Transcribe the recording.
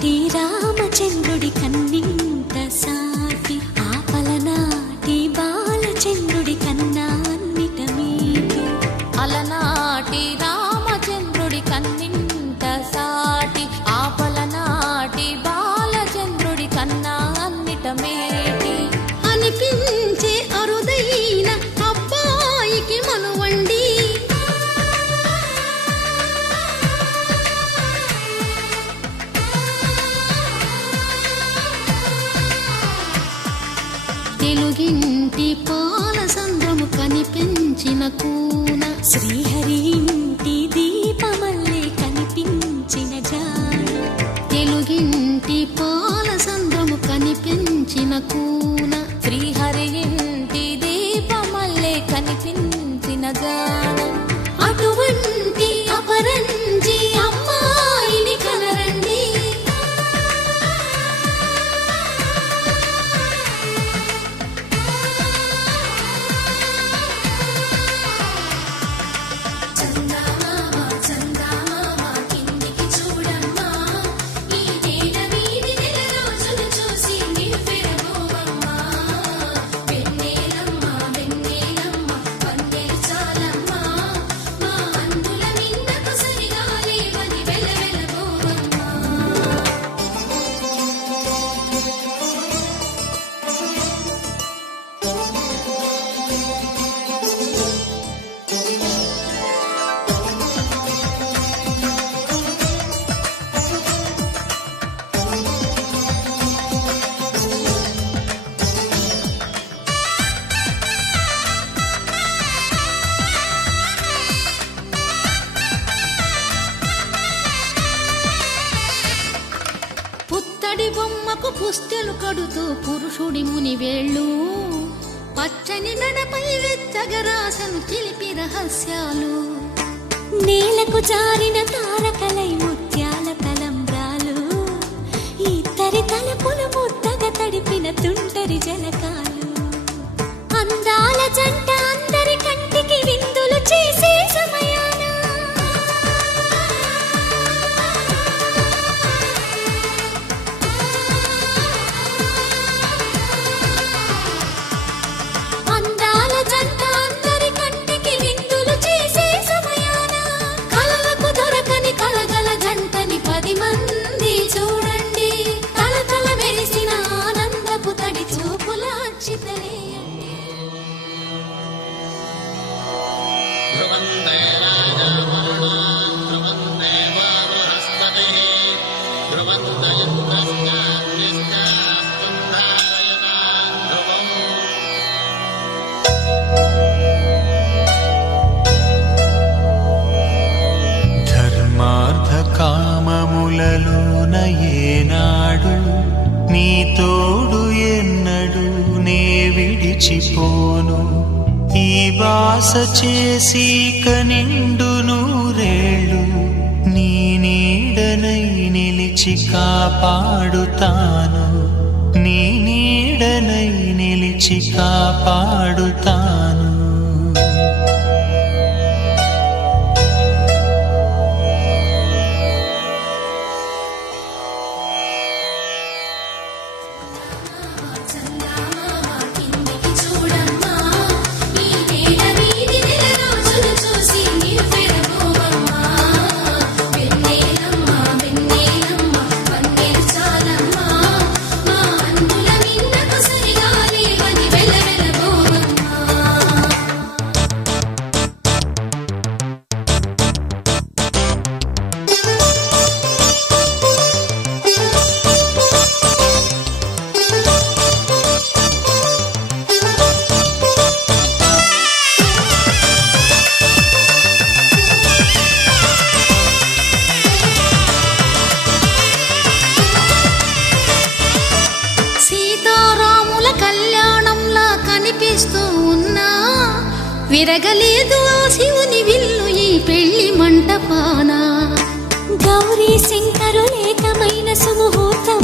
అలనాటి రామచంద్రుడి కన్నింత సాటి ఆపలనాటి బాలచంద్రుడి కన్నా అన్నిట మీటి. అలనాటి రామచంద్రుడి కన్నింత సాటి ఆపలనాటి బాలచంద్రుడి కన్నా అన్నిట మేటి. అనిపించే అరుదైన అబ్బాయికి మనువండి తెలుగింటి పాల సంద్రము కనిపించిన కూన శ్రీహరి ఇంటి దీపమల్లే కనిపించిన జాడ. తెలుగింటి పాల సంద్రము కనిపించిన కూన శ్రీహరి ఇంటి దీపమల్లే కనిపించిన జాడ. అటువంటి అపరంజి అమ్మాయిని కనరండి. పుత్తడి బొమ్మకు పుస్తెలు కడుతూ పురుషుడి ముని వేళ్ళు పచ్చని మెడపై వెచ్చగరాసను చిలిపి రహస్యాలు. నేలకు జారిన తారకలై ముత్యాల తలంబ్రాలు ఇద్దరి తలపులు ముద్దగా తడిపిన తుంటరి జలకాలు. అందాల జంట అందరి కంటికి విందులు చేసే సమయాన కామములలోన ఏనాడు నీ తోడు ఎన్నడు నే విడిచిపోను. ఈ బాస చేసి కనిండు నూరేళ్ళు నీ నీడనై నిలిచి కాపాడుతాను. నీ నీడనై నిలిచి కాపాడుతాను. విరగలేదు ఆ శివుని విల్లు ఈ పెళ్లి మంటపాన. గౌరీ శంకరులేకమైన సుముహూర్తం